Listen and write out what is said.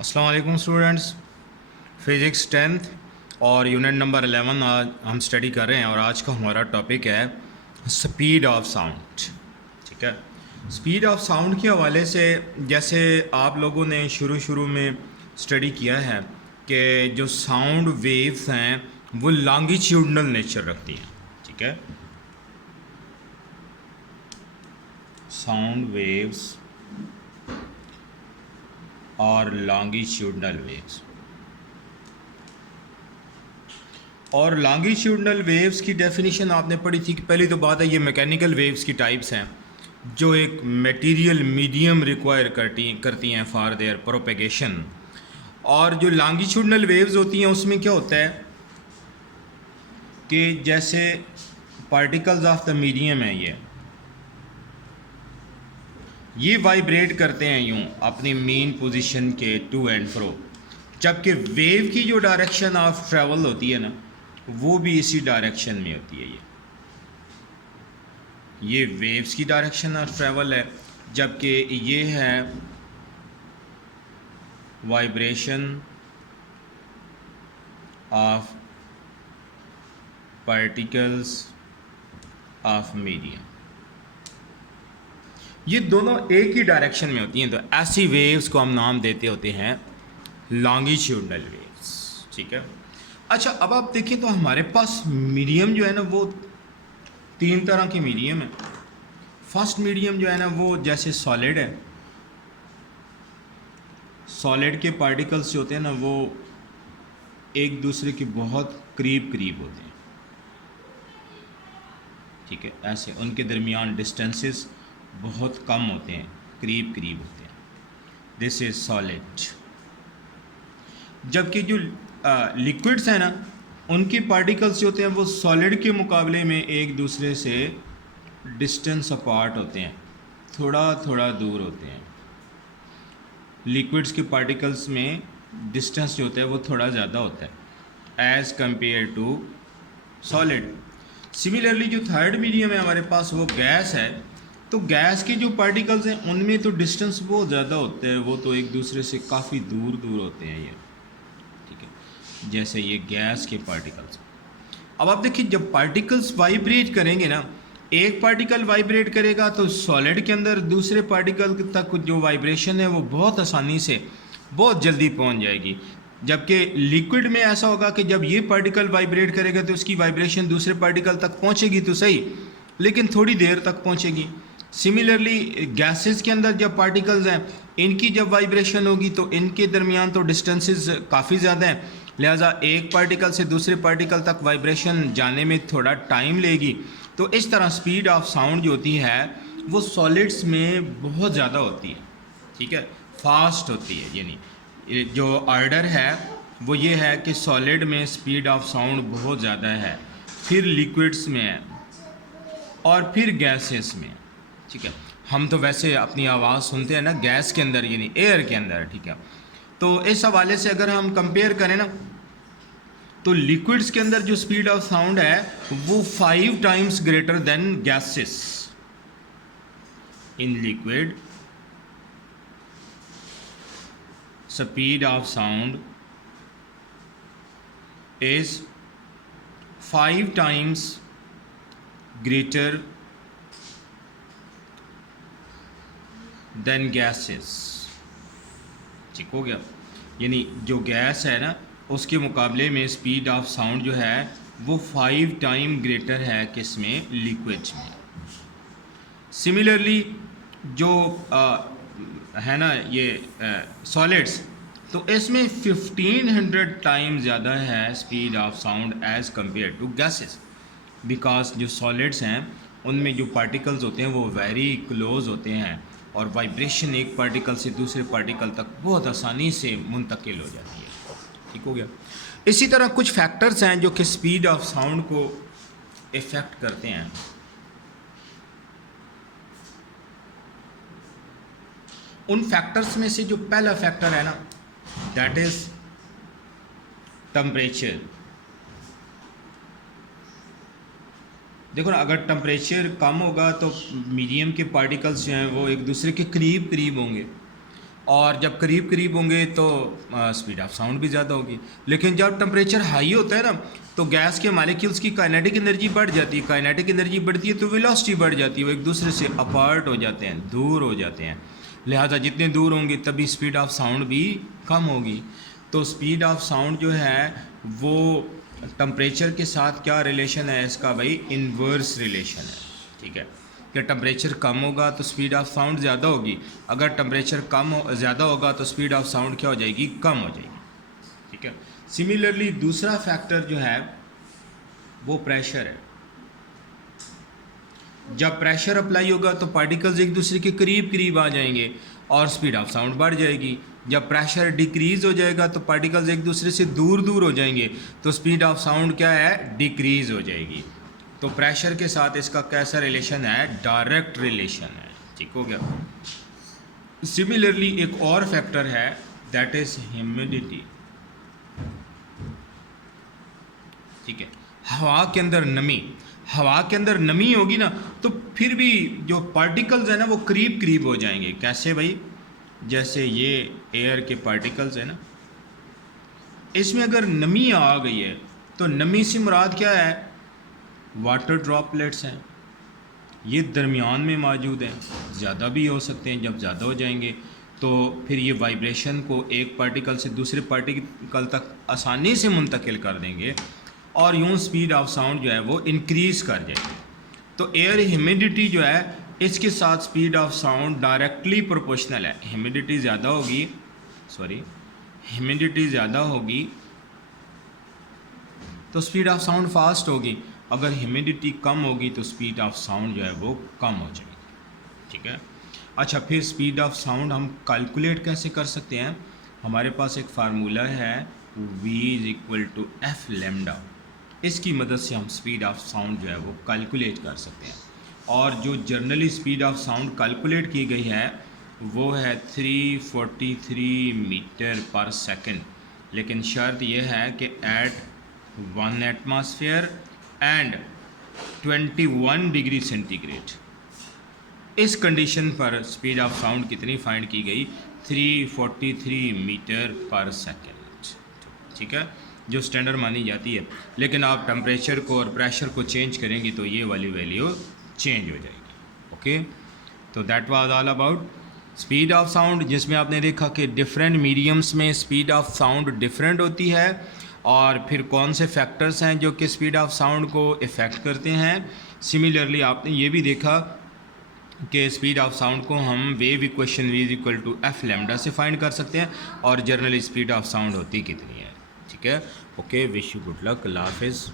अस्सलाम वालेकुम students. Physics tenth और यूनिट नंबर 11 आज हम स्टडी कर रहे हैं और आज का हमारा टॉपिक है स्पीड ऑफ साउंड। ठीक है, स्पीड ऑफ साउंड के हवाले से जैसे आप लोगों ने शुरू में स्टडी किया है कि जो साउंड वेव्स हैं वो लॉन्गिट्यूडनल नेचर रखती हैं। ठीक है, साउंड वेव्स और लॉन्गिट्यूडनल वेव्स, और लॉन्गिट्यूडनल वेव्स की डेफिनेशन आपने पढ़ी थी कि पहली तो बात है ये मैकेनिकल वेव्स की टाइप्स हैं जो एक मटेरियल मीडियम रिक्वायर करती हैं फॉर देयर प्रोपेगेशन। और जो लॉन्गिट्यूडनल वेव्स होती हैं उसमें क्या होता है कि जैसे पार्टिकल्स ऑफ द मीडियम है ये वाइब्रेट करते हैं यूं अपनी मेन पोजीशन के टू एंड फ्रो, जबकि वेव की जो डायरेक्शन ऑफ ट्रैवल होती है ना वो भी इसी डायरेक्शन में होती है। ये वेव्स की डायरेक्शन ऑफ ट्रैवल है, जबकि ये है vibration of particles of medium. ये दोनों एक ही डायरेक्शन में होती हैं, तो ऐसी वेव्स को हम नाम देते होते हैं लॉन्गिट्यूडनल वेव्स। ठीक है, अच्छा अब आप देखिए तो हमारे पास मीडियम जो है ना वो तीन तरह के मीडियम है। फर्स्ट मीडियम जो है ना वो जैसे सॉलिड है, सॉलिड के पार्टिकल्स जो होते हैं ना वो एक दूसरे के बहुत करीब होते हैं। ठीक है, ऐसे उनके दरमियान डिस्टेंसेस बहुत कम होते हैं, करीब होते हैं। This is solid. जबकि जो लिक्विड्स हैं ना उनके पार्टिकल्स जो होते हैं वो सॉलिड के मुकाबले में एक दूसरे से डिस्टेंस अपार्ट होते हैं, थोड़ा दूर होते हैं। लिक्विड्स के पार्टिकल्स में डिस्टेंस जो होता है वो थोड़ा ज़्यादा होता है as compare to solid. Similarly जो थर्ड मीडियम है हमारे पास वो गैस है, तो गैस के जो पार्टिकल्स हैं उनमें तो डिस्टेंस बहुत ज़्यादा होता है, वो तो एक दूसरे से काफ़ी दूर होते हैं ये। ठीक है, जैसे ये गैस के पार्टिकल्स। अब आप देखिए जब पार्टिकल्स वाइब्रेट करेंगे ना, एक पार्टिकल वाइब्रेट करेगा तो सॉलिड के अंदर दूसरे पार्टिकल तक जो वाइब्रेशन है वो बहुत आसानी से बहुत जल्दी पहुंच जाएगी। जबकि लिक्विड में ऐसा होगा कि जब ये पार्टिकल वाइब्रेट करेगा तो उसकी वाइब्रेशन दूसरे पार्टिकल तक पहुंचेगी तो सही, लेकिन थोड़ी देर तक पहुंचेगी। सिमिलरली गैसेस के अंदर जब पार्टिकल्स हैं इनकी जब वाइब्रेशन होगी तो इनके दरमियान तो डिस्टेंसेस काफ़ी ज़्यादा हैं, लिहाजा एक पार्टिकल से दूसरे पार्टिकल तक वाइब्रेशन जाने में थोड़ा टाइम लेगी। तो इस तरह स्पीड ऑफ साउंड जो होती है वो सॉलिड्स में बहुत ज़्यादा होती है। ठीक है, फास्ट होती है। यानी जो ऑर्डर है वो ये है कि सॉलिड में स्पीड ऑफ साउंड बहुत ज़्यादा है, फिर लिक्विड्स में है और फिर गैसेस में। ठीक है, हम तो वैसे अपनी आवाज़ सुनते हैं ना गैस के अंदर यानी एयर के अंदर। ठीक है, तो इस हवाले से अगर हम कंपेयर करें ना तो लिक्विड्स के अंदर जो स्पीड ऑफ साउंड है वो 5 times greater than gases. In liquid speed of sound is 5 times greater than gases. ठीक हो गया, यानी जो गैस है ना उसके मुकाबले में स्पीड ऑफ साउंड जो है वो 5 टाइम ग्रेटर है किसमें, लिक्विड्स में। सिमिलरली जो है ना ये सॉलिड्स, तो इसमें 1500 टाइम ज़्यादा है speed of sound as compare to gases, because जो सॉलिड्स हैं उनमें जो पार्टिकल्स होते हैं वो वेरी क्लोज होते हैं और वाइब्रेशन एक पार्टिकल से दूसरे पार्टिकल तक बहुत आसानी से मुंतकिल हो जाती है। ठीक हो गया। इसी तरह कुछ फैक्टर्स हैं जो कि स्पीड ऑफ साउंड को इफ़ेक्ट करते हैं। उन फैक्टर्स में से जो पहला फैक्टर है ना दैट इज़ टेम्परेचर। देखो ना, अगर टेम्परेचर कम होगा तो मीडियम के पार्टिकल्स जो हैं वो एक दूसरे के करीब होंगे, और जब करीब करीब होंगे तो स्पीड ऑफ साउंड भी ज़्यादा होगी। लेकिन जब टेम्परेचर हाई होता है ना तो गैस के मालिक्यूल्स की काइनेटिक एनर्जी बढ़ जाती है, काइनेटिक एनर्जी बढ़ती है तो वेलोसिटी बढ़ जाती है, वो एक दूसरे से अपार्ट हो जाते हैं, दूर हो जाते हैं। लिहाजा जितने दूर होंगे तभी स्पीड ऑफ साउंड भी कम होगी। तो स्पीड ऑफ साउंड जो है वो टेम्परेचर के साथ क्या रिलेशन है इसका भाई, इन्वर्स रिलेशन है। ठीक है, कि टेम्परेचर कम होगा तो स्पीड ऑफ साउंड ज़्यादा होगी, अगर टेम्परेचर ज़्यादा होगा तो स्पीड ऑफ साउंड क्या हो जाएगी, कम हो जाएगी। ठीक है। सिमिलरली दूसरा फैक्टर जो है वो प्रेशर है। जब प्रेशर अप्लाई होगा तो पार्टिकल्स एक दूसरे के करीब करीब आ जाएंगे और स्पीड ऑफ साउंड बढ़ जाएगी। जब प्रेशर डिक्रीज़ हो जाएगा तो पार्टिकल्स एक दूसरे से दूर दूर हो जाएंगे तो स्पीड ऑफ साउंड क्या है, डिक्रीज़ हो जाएगी। तो प्रेशर के साथ इसका कैसा रिलेशन है, डायरेक्ट रिलेशन है। ठीक हो गया। सिमिलरली एक और फैक्टर है दैट इज ह्यूमिडिटी। ठीक है, हवा के अंदर नमी, हवा के अंदर नमी होगी ना तो फिर भी जो पार्टिकल्स है ना वो करीब करीब हो जाएंगे। कैसे भाई, जैसे ये एयर के पार्टिकल्स है ना, इसमें अगर नमी आ गई है तो नमी से मुराद क्या है, वाटर ड्रॉपलेट्स हैं, ये दरमियान में मौजूद हैं, ज़्यादा भी हो सकते हैं। जब ज़्यादा हो जाएंगे तो फिर ये वाइब्रेशन को एक पार्टिकल से दूसरे पार्टिकल तक आसानी से मुंतकिल कर देंगे और यूँ स्पीड ऑफ साउंड जो है वो इंक्रीज़ कर जाएगी। तो एयर ह्यूमिडिटी जो है इसके साथ speed of sound directly proportional है। ह्यूमिडिटी ज़्यादा होगी, ह्यूमिडिटी ज़्यादा होगी तो स्पीड ऑफ साउंड फास्ट होगी, अगर ह्यूमिडिटी कम होगी तो स्पीड ऑफ साउंड जो है वो कम हो जाएगी। ठीक है। अच्छा, फिर स्पीड ऑफ साउंड हम कैलकुलेट कैसे कर सकते हैं, हमारे पास एक फार्मूला है v = f लैम्डा। इसकी मदद से हम स्पीड ऑफ साउंड जो है वो कैलकुलेट कर सकते हैं। और जो generally speed of sound calculate की गई है वो है 343 मीटर पर सेकंड, लेकिन शर्त यह है कि at 1 atmosphere and 21 degree centigrade, इस कंडीशन पर स्पीड ऑफ साउंड कितनी फाइंड की गई, 343 मीटर पर सेकंड। ठीक है, जो स्टैंडर्ड मानी जाती है। लेकिन आप टेम्परेचर को और प्रेशर को चेंज करेंगे तो ये वाली वैल्यू चेंज हो जाएगी। ओके, तो that was all about speed of sound, जिसमें आपने देखा कि डिफरेंट मीडियम्स में स्पीड ऑफ साउंड डिफरेंट होती है और फिर कौन से फैक्टर्स हैं जो कि स्पीड ऑफ साउंड को इफ़ेक्ट करते हैं। सिमिलरली आपने ये भी देखा कि स्पीड ऑफ साउंड को हम wave equation v = f lambda से फाइंड कर सकते हैं और जनरल स्पीड ऑफ साउंड होती कितनी है। ठीक है, okay, wish you good luck, अल्लाह हाफिज़।